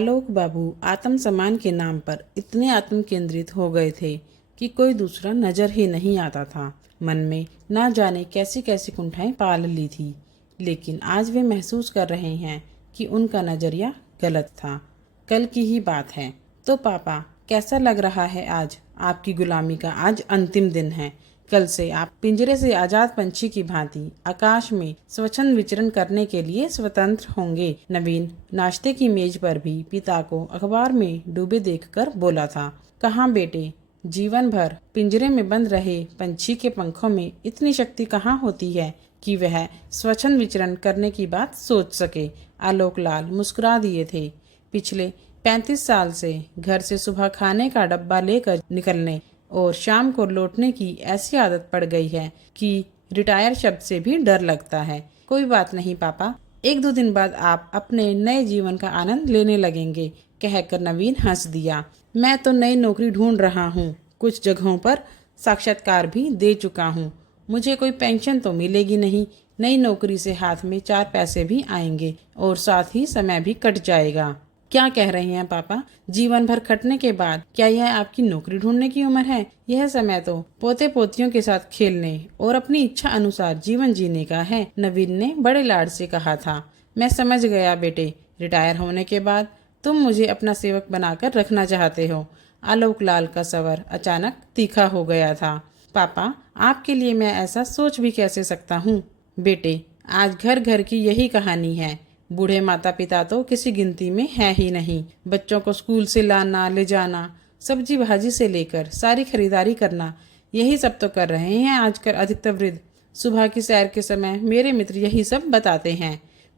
आलोक बाबू आत्मसम्मान के नाम पर इतने आत्म केंद्रित हो गए थे कि कोई दूसरा नजर ही नहीं आता था। मन में ना जाने कैसी कैसी कुंठाएं पाल ली थी, लेकिन आज वे महसूस कर रहे हैं कि उनका नजरिया गलत था। कल की ही बात है। तो पापा, कैसा लग रहा है आज? आपकी गुलामी का आज अंतिम दिन है। कल से आप पिंजरे से आजाद पंछी की भांति आकाश में स्वच्छंद विचरण करने के लिए स्वतंत्र होंगे। नवीन नाश्ते की मेज पर भी पिता को अखबार में डूबे देखकर बोला था, कहाँ बेटे, जीवन भर पिंजरे में बंद रहे पंछी के पंखों में इतनी शक्ति कहाँ होती है कि वह स्वच्छंद विचरण करने की बात सोच सके। आलोक लाल मुस्कुरा दिए थे। पिछले 35 साल से घर से सुबह खाने का डब्बा लेकर निकलने और शाम को लौटने की ऐसी आदत पड़ गई है कि रिटायर शब्द से भी डर लगता है। कोई बात नहीं पापा, 1-2 दिन बाद आप अपने नए जीवन का आनंद लेने लगेंगे, कहकर नवीन हंस दिया। मैं तो नई नौकरी ढूंढ रहा हूँ, कुछ जगहों पर साक्षात्कार भी दे चुका हूँ। मुझे कोई पेंशन तो मिलेगी नहीं। नई नौकरी से हाथ में 4 पैसे भी आएंगे और साथ ही समय भी कट जाएगा। क्या कह रहे हैं पापा? जीवन भर खटने के बाद क्या यह आपकी नौकरी ढूंढने की उम्र है? यह समय तो पोते पोतियों के साथ खेलने और अपनी इच्छा अनुसार जीवन जीने का है, नवीन ने बड़े लाड से कहा था। मैं समझ गया बेटे, रिटायर होने के बाद तुम मुझे अपना सेवक बनाकर रखना चाहते हो। आलोक लाल का स्वर अचानक तीखा हो गया था। पापा, आपके लिए मैं ऐसा सोच भी कैसे सकता हूँ? बेटे, आज घर घर की यही कहानी है। बूढ़े माता पिता तो किसी गिनती में है ही नहीं। बच्चों को स्कूल से लाना ले जाना, सब्जी भाजी से लेकर सारी खरीदारी करना, यही सब तो कर रहे हैं आजकल अधिकतर वृद्ध। सुबह की सैर के समय मेरे मित्र यही सब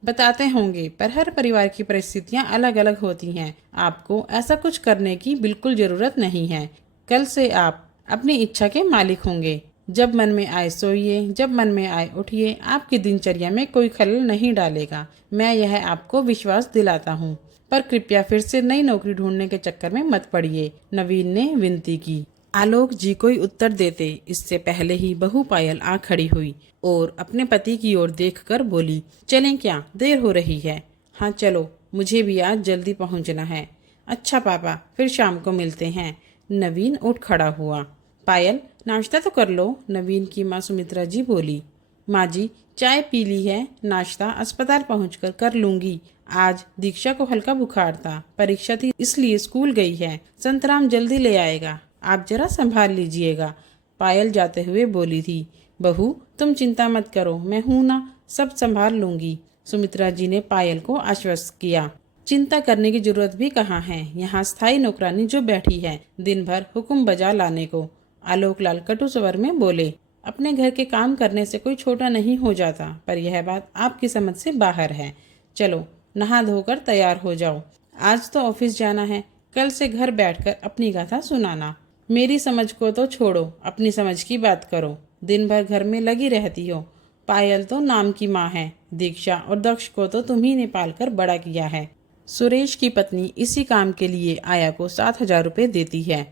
बताते होंगे, पर हर परिवार की परिस्थितियां अलग अलग होती हैं। आपको ऐसा कुछ करने की बिल्कुल जरूरत नहीं है। कल से आप अपनी इच्छा के मालिक होंगे। जब मन में आए सोइए, जब मन में आए उठिए। आपकी दिनचर्या में कोई खलल नहीं डालेगा, मैं यह आपको विश्वास दिलाता हूँ। पर कृपया फिर से नई नौकरी ढूंढने के चक्कर में मत पड़िए, नवीन ने विनती की। आलोक जी कोई उत्तर देते इससे पहले ही बहू पायल आ खड़ी हुई और अपने पति की ओर देखकर बोली, चलें क्या, देर हो रही है? हाँ चलो, मुझे भी आज जल्दी पहुंचना है। अच्छा पापा, फिर शाम को मिलते हैं। नवीन उठ खड़ा हुआ। पायल, नाश्ता तो कर लो, नवीन की माँ सुमित्रा जी बोली। माँ जी, चाय पी ली है, नाश्ता अस्पताल पहुंचकर कर लूंगी। आज दीक्षा को हल्का बुखार था, परीक्षा थी इसलिए स्कूल गई है। संतराम जल्दी ले आएगा, आप जरा संभाल लीजिएगा, पायल जाते हुए बोली थी। बहू, तुम चिंता मत करो, मैं हूं ना, सब संभाल लूंगी, सुमित्रा जी ने पायल को आश्वस्त किया। चिंता करने की जरूरत भी कहाँ है, यहाँ स्थायी नौकरानी जो बैठी है दिन भर हुक्म बजा लाने को, आलोक लाल कटु स्वर में बोले। अपने घर के काम करने से कोई छोटा नहीं हो जाता, पर यह बात आपकी समझ से बाहर है। चलो नहा धोकर तैयार हो जाओ, आज तो ऑफिस जाना है, कल से घर बैठकर अपनी गाथा सुनाना। मेरी समझ को तो छोड़ो, अपनी समझ की बात करो। दिन भर घर में लगी रहती हो। पायल तो नाम की माँ है, दीक्षा और दक्ष को तो तुम्ही ने पालकर बड़ा किया है। सुरेश की पत्नी इसी काम के लिए आया को 7,000 रुपये देती है।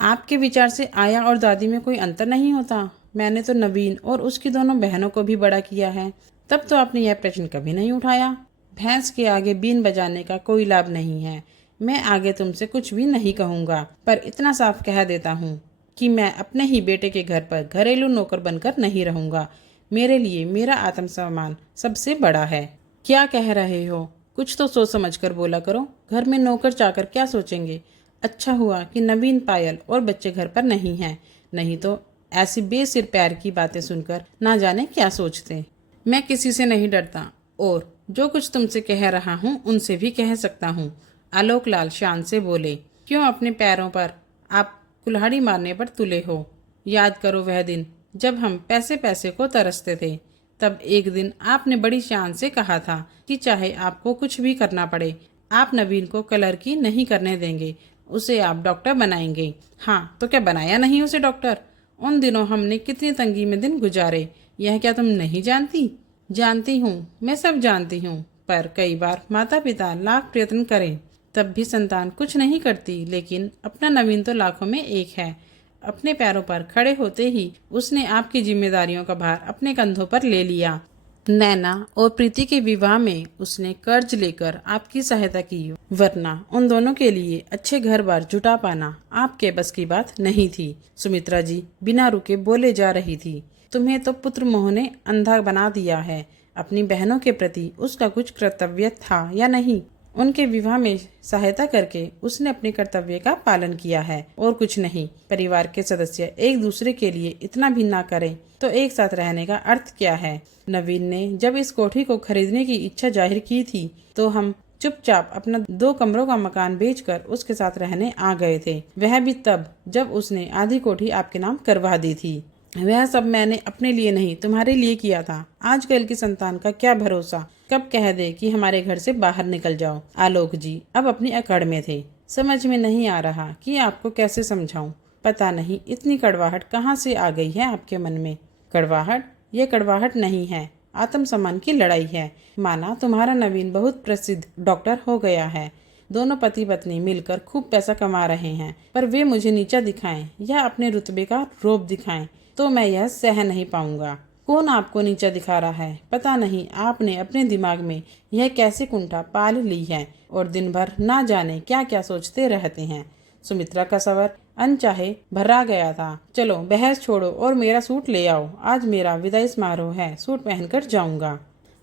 आपके विचार से आया और दादी में कोई अंतर नहीं होता? मैंने तो नवीन और उसकी दोनों बहनों को भी बड़ा किया है, तब तो आपने यह प्रश्न कभी नहीं उठाया। भैंस के आगे बीन बजाने का कोई लाभ नहीं है। मैं आगे तुमसे कुछ भी नहीं कहूँगा, पर इतना साफ कह देता हूँ कि मैं अपने ही बेटे के घर पर घरेलू नौकर बनकर नहीं रहूँगा। मेरे लिए मेरा आत्मसम्मान सबसे बड़ा है। क्या कह रहे हो? कुछ तो सोच समझ कर बोला करो। घर में नौकर चाकर क्या सोचेंगे? अच्छा हुआ कि नवीन, पायल और बच्चे घर पर नहीं हैं, नहीं तो ऐसी बेसिर पैर की बातें सुनकर ना जाने क्या सोचते। मैं किसी से नहीं डरता और जो कुछ तुमसे कह रहा हूँ उनसे भी कह सकता हूँ, आलोक लाल शान से बोले। क्यों अपने पैरों पर आप कुल्हाड़ी मारने पर तुले हो? याद करो वह दिन जब हम पैसे पैसे को तरसते थे। तब एक दिन आपने बड़ी शान से कहा था कि चाहे आपको कुछ भी करना पड़े, आप नवीन को कलर की नहीं करने देंगे, उसे आप डॉक्टर बनाएंगे। हाँ, तो क्या बनाया नहीं उसे डॉक्टर? उन दिनों हमने कितनी तंगी में दिन गुजारे, यह क्या तुम नहीं जानती? जानती हूँ, मैं सब जानती हूँ, पर कई बार माता पिता लाख प्रयत्न करें तब भी संतान कुछ नहीं करती। लेकिन अपना नवीन तो लाखों में एक है। अपने पैरों पर खड़े होते ही उसने आपकी जिम्मेदारियों का भार अपने कंधों पर ले लिया। नैना और प्रीति के विवाह में उसने कर्ज लेकर आपकी सहायता की, वरना उन दोनों के लिए अच्छे घर बार जुटा पाना आपके बस की बात नहीं थी। सुमित्रा जी बिना रुके बोले जा रही थी। तुम्हें तो पुत्र मोह ने अंधा बना दिया है। अपनी बहनों के प्रति उसका कुछ कर्तव्य था या नहीं? उनके विवाह में सहायता करके उसने अपने कर्तव्य का पालन किया है और कुछ नहीं। परिवार के सदस्य एक दूसरे के लिए इतना भी ना करें तो एक साथ रहने का अर्थ क्या है? नवीन ने जब इस कोठी को खरीदने की इच्छा जाहिर की थी तो हम चुपचाप अपना 2 कमरों का मकान बेचकर उसके साथ रहने आ गए थे। वह भी तब जब उसने आधी कोठी आपके नाम करवा दी थी। वह सब मैंने अपने लिए नहीं तुम्हारे लिए किया था। आजकल की संतान का क्या भरोसा, कब कह दे कि हमारे घर से बाहर निकल जाओ। आलोक जी अब अपनी अकड़ में थे। समझ में नहीं आ रहा कि आपको कैसे समझाऊं। पता नहीं इतनी कड़वाहट कहाँ से आ गई है आपके मन में। कड़वाहट? ये कड़वाहट नहीं है, आत्मसम्मान की लड़ाई है। माना तुम्हारा नवीन बहुत प्रसिद्ध डॉक्टर हो गया है, दोनों पति पत्नी मिलकर खूब पैसा कमा रहे हैं, पर वे मुझे नीचा दिखाएं या अपने रुतबे का रौब दिखाएं तो मैं यह सह नहीं पाऊंगा। कौन आपको नीचा दिखा रहा है? पता नहीं आपने अपने दिमाग में यह कैसे कुंठा पाल ली है और दिन भर ना जाने क्या क्या सोचते रहते हैं। सुमित्रा का सवर अनचाहे भरा गया था। चलो बहस छोड़ो और मेरा सूट ले आओ। आज मेरा विदाई समारोह है, सूट पहनकर जाऊंगा।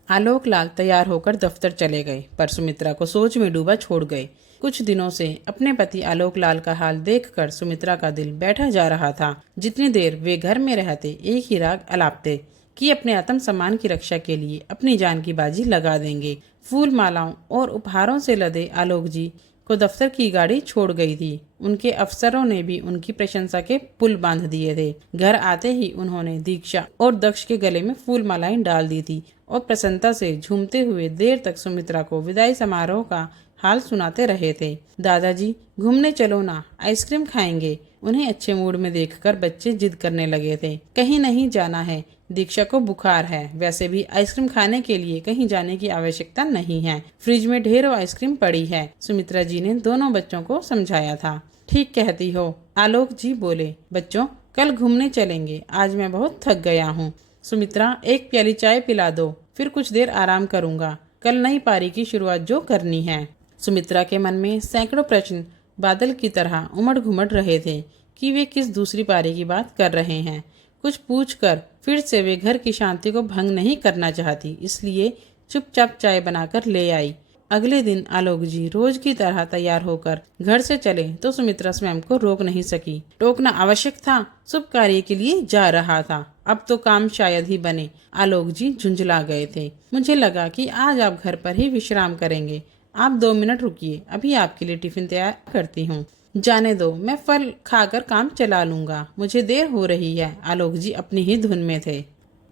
आलोक लाल तैयार होकर दफ्तर चले गए, पर सुमित्रा को सोच में डूबा छोड़ गए। कुछ दिनों से अपने पति आलोक लाल का हाल देखकर सुमित्रा का दिल बैठा जा रहा था। जितनी देर वे घर में रहते एक ही राग अलापते कि अपने आत्म सम्मान की रक्षा के लिए अपनी जान की बाजी लगा देंगे। फूल मालाओं और उपहारों से लदे आलोक जी को दफ्तर की गाड़ी छोड़ गई थी। उनके अफसरों ने भी उनकी प्रशंसा के पुल बांध दिए थे। घर आते ही उन्होंने दीक्षा और दक्ष के गले में फूल मालाएं डाल दी थी और प्रसन्नता से झूमते हुए देर तक सुमित्रा को विदाई समारोह का हाल सुनाते रहे थे। दादाजी घूमने चलो ना, आइसक्रीम खाएंगे। उन्हें अच्छे मूड में देखकर बच्चे जिद करने लगे थे। कहीं नहीं जाना है, दीक्षा को बुखार है। वैसे भी आइसक्रीम खाने के लिए कहीं जाने की आवश्यकता नहीं है, फ्रिज में ढेरों आइसक्रीम पड़ी है। सुमित्रा जी ने दोनों बच्चों को समझाया था। ठीक कहती हो, आलोक जी बोले। बच्चों कल घूमने चलेंगे, आज मैं बहुत थक गया हूँ। सुमित्रा एक प्याली चाय पिला दो, फिर कुछ देर आराम करूंगा। कल नई पारी की शुरुआत जो करनी है। सुमित्रा के मन में सैकड़ों प्रश्न बादल की तरह उमड़ घुमड़ रहे थे कि वे किस दूसरी पारी की बात कर रहे हैं। कुछ पूछकर फिर से वे घर की शांति को भंग नहीं करना चाहती, इसलिए चुपचाप चाय बनाकर ले आई। अगले दिन आलोक जी रोज की तरह तैयार होकर घर से चले तो सुमित्रा स्वयं को रोक नहीं सकी। टोकना आवश्यक था, शुभ कार्य के लिए जा रहा था, अब तो काम शायद ही बने। आलोक जी झुंझला गए थे। मुझे लगा कि आज आप घर पर ही विश्राम करेंगे। आप 2 मिनट रुकिए, अभी आपके लिए टिफिन तैयार करती हूँ। जाने दो, मैं फल खाकर काम चला लूंगा, मुझे देर हो रही है। आलोक जी अपनी ही धुन में थे।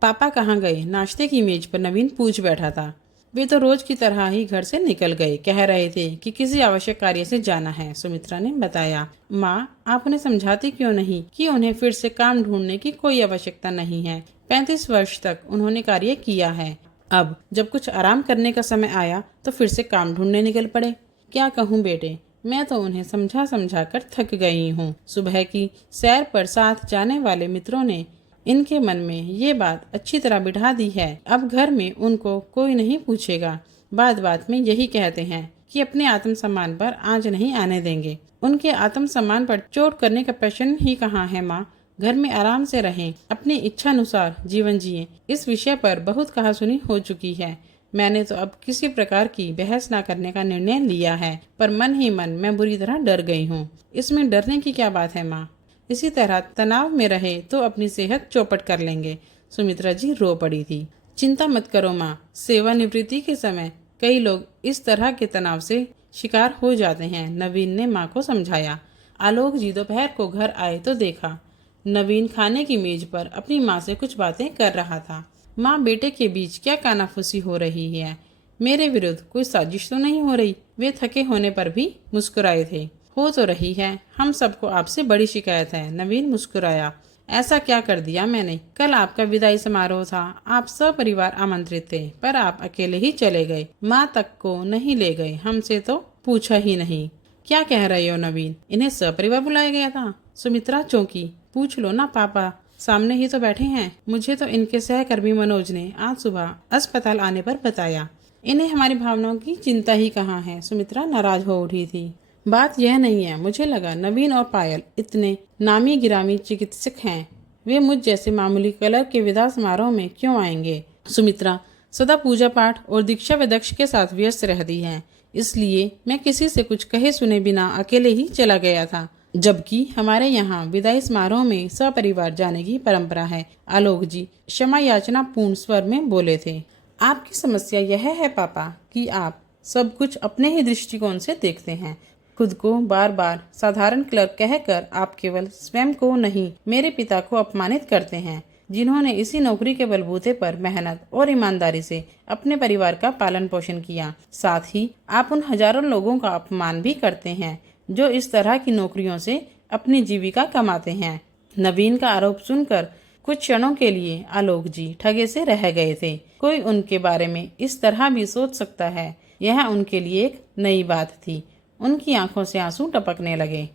पापा कहाँ गए? नाश्ते की मेज पर नवीन पूछ बैठा था। वे तो रोज की तरह ही घर से निकल गए, कह रहे थे कि किसी आवश्यक कार्य से जाना है। सुमित्रा ने बताया। माँ आप उन्हें समझाती क्यों नहीं कि उन्हें फिर से काम ढूंढने की कोई आवश्यकता नहीं है। 35 वर्ष तक उन्होंने कार्य किया है, अब जब कुछ आराम करने का समय आया तो फिर से काम ढूंढने निकल पड़े। क्या कहूँ बेटे, मैं तो उन्हें समझा समझा कर थक गई हूँ। सुबह की सैर पर साथ जाने वाले मित्रों ने इनके मन में ये बात अच्छी तरह बिठा दी है। अब घर में उनको कोई नहीं पूछेगा। बात बात में यही कहते हैं कि अपने आत्मसम्मान पर आंच नहीं आने देंगे। उनके आत्मसम्मान पर चोट करने का प्रश्न ही कहाँ है माँ। घर में आराम से रहें, अपनी इच्छा अनुसार जीवन जिए। इस विषय पर बहुत कहासुनी हो चुकी है। मैंने तो अब किसी प्रकार की बहस न करने का निर्णय लिया है, पर मन ही मन मैं बुरी तरह डर गई हूँ। इसमें डरने की क्या बात है माँ? इसी तरह तनाव में रहे तो अपनी सेहत चौपट कर लेंगे। सुमित्रा जी रो पड़ी थी। चिंता मत करो माँ, सेवानिवृत्ति के समय कई लोग इस तरह के तनाव से शिकार हो जाते हैं, नवीन ने माँ को समझाया। आलोक जी दोपहर को घर आए तो देखा नवीन खाने की मेज पर अपनी माँ से कुछ बातें कर रहा था। माँ बेटे के बीच क्या कानाफूसी हो रही है? मेरे विरुद्ध कोई साजिश तो नहीं हो रही? वे थके होने पर भी मुस्कुराए थे। हो तो रही है, हम सबको आपसे बड़ी शिकायत है। नवीन मुस्कुराया। ऐसा क्या कर दिया मैंने? कल आपका विदाई समारोह था, आप सपरिवार आमंत्रित थे, पर आप अकेले ही चले गए, माँ तक को नहीं ले गए, हमसे तो पूछा ही नहीं। क्या कह रहे हो नवीन? इन्हें सपरिवार बुलाया गया था? सुमित्रा चौंकी। पूछ लो ना पापा, सामने ही तो बैठे हैं। मुझे तो इनके सहकर्मी मनोज ने आज सुबह अस्पताल आने पर बताया। इन्हें हमारी भावनाओं की चिंता ही कहाँ है। सुमित्रा नाराज हो उठी थी। बात यह नहीं है, मुझे लगा नवीन और पायल इतने नामी गिरामी चिकित्सक हैं, वे मुझ जैसे मामूली क्लर्क के विदा समारोह में क्यों आएंगे। सुमित्रा सदा पूजा पाठ और दीक्षा व दक्ष के साथ व्यस्त रहती है, इसलिए मैं किसी से कुछ कहे सुने बिना अकेले ही चला गया था, जबकि हमारे यहाँ विदाई समारोह में सपरिवार जाने की परंपरा है। आलोक जी क्षमा याचना पूर्ण स्वर में बोले थे। आपकी समस्या यह है पापा कि आप सब कुछ अपने ही दृष्टिकोण से देखते हैं। खुद को बार बार साधारण क्लर्क कहकर आप केवल स्वयं को नहीं, मेरे पिता को अपमानित करते हैं, जिन्होंने इसी नौकरी के बलबूते पर मेहनत और ईमानदारी से अपने परिवार का पालन पोषण किया। साथ ही आप उन हजारों लोगों का अपमान भी करते हैं जो इस तरह की नौकरियों से अपनी जीविका कमाते हैं। नवीन का आरोप सुनकर कुछ क्षणों के लिए आलोक जी ठगे से रह गए थे। कोई उनके बारे में इस तरह भी सोच सकता है, यह उनके लिए एक नई बात थी। उनकी आंखों से आंसू टपकने लगे।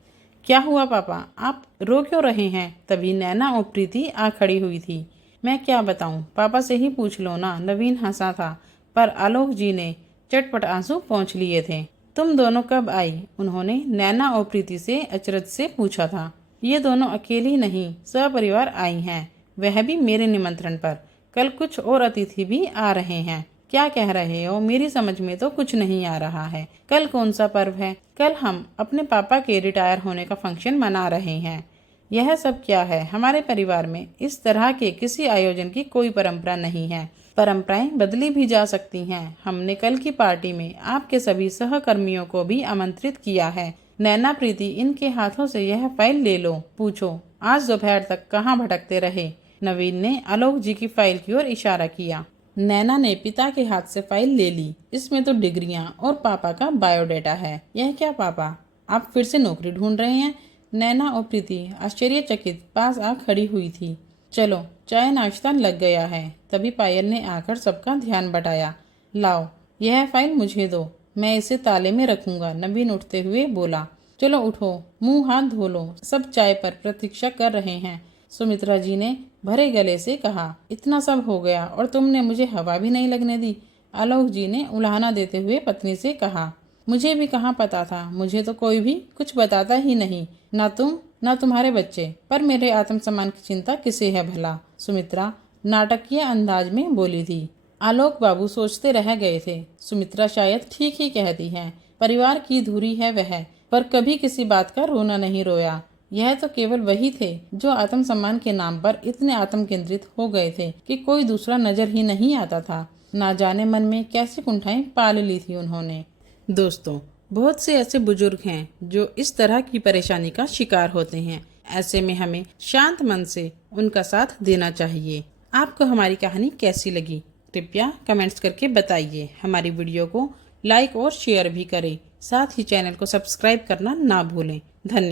क्या हुआ पापा, आप रो क्यों रहे हैं? तभी नैना और प्रीति आ खड़ी हुई थी। मैं क्या बताऊं, पापा से ही पूछ लो ना। नवीन हंसा था, पर आलोक जी ने चटपट आंसू पोंछ लिए थे। तुम दोनों कब आई? उन्होंने नैना और प्रीति से अचरज से पूछा था। ये दोनों अकेली नहीं, सपरिवार आई हैं, वह भी मेरे निमंत्रण पर। कल कुछ और अतिथि भी आ रहे हैं। क्या कह रहे हो? मेरी समझ में तो कुछ नहीं आ रहा है। कल कौन सा पर्व है? कल हम अपने पापा के रिटायर होने का फंक्शन मना रहे हैं। यह सब क्या है? हमारे परिवार में इस तरह के किसी आयोजन की कोई परंपरा नहीं है। परंपराएं बदली भी जा सकती हैं। हमने कल की पार्टी में आपके सभी सहकर्मियों को भी आमंत्रित किया है। नैना प्रीति इनके हाथों से यह फाइल ले लो। पूछो आज दोपहर तक कहाँ भटकते रहे? नवीन ने आलोक जी की फाइल की ओर इशारा किया। नैना ने पिता के हाथ से फाइल ले ली। इसमें तो डिग्रियां और पापा का बायोडेटा है। यह क्या पापा, आप फिर से नौकरी ढूंढ रहे हैं? नैना और प्रीति आश्चर्यचकित पास आ खड़ी हुई थी। चलो चाय नाश्ता लग गया है। तभी पायल ने आकर सबका ध्यान बटाया। लाओ यह फाइल मुझे दो, मैं इसे ताले में रखूंगा। नवीन उठते हुए बोला। चलो उठो, मुंह हाथ धो लो, सब चाय पर प्रतीक्षा कर रहे हैं। सुमित्रा जी ने भरे गले से कहा। इतना सब हो गया और तुमने मुझे हवा भी नहीं लगने दी। आलोक जी ने उलाहना देते हुए पत्नी से कहा। मुझे भी कहाँ पता था, मुझे तो कोई भी कुछ बताता ही नहीं, ना तुम ना तुम्हारे बच्चे। पर मेरे आत्मसम्मान की चिंता किसे है भला? सुमित्रा नाटकीय अंदाज में बोली थी। आलोक बाबू सोचते रह गए थे। सुमित्रा शायद ठीक ही कहती है, परिवार की धुरी है वह, पर कभी किसी बात का रोना नहीं रोया। यह तो केवल वही थे जो आत्मसम्मान के नाम पर इतने आत्म केंद्रित हो गए थे कि कोई दूसरा नजर ही नहीं आता था। ना जाने मन में कैसी कुंठाएं पाल ली थी उन्होंने। दोस्तों, बहुत से ऐसे बुजुर्ग हैं जो इस तरह की परेशानी का शिकार होते हैं। ऐसे में हमें शांत मन से उनका साथ देना चाहिए। आपको हमारी कहानी कैसी लगी कृपया कमेंट्स करके बताइए। हमारी वीडियो को लाइक और शेयर भी करें। साथ ही चैनल को सब्सक्राइब करना ना भूलें। धन्यवाद।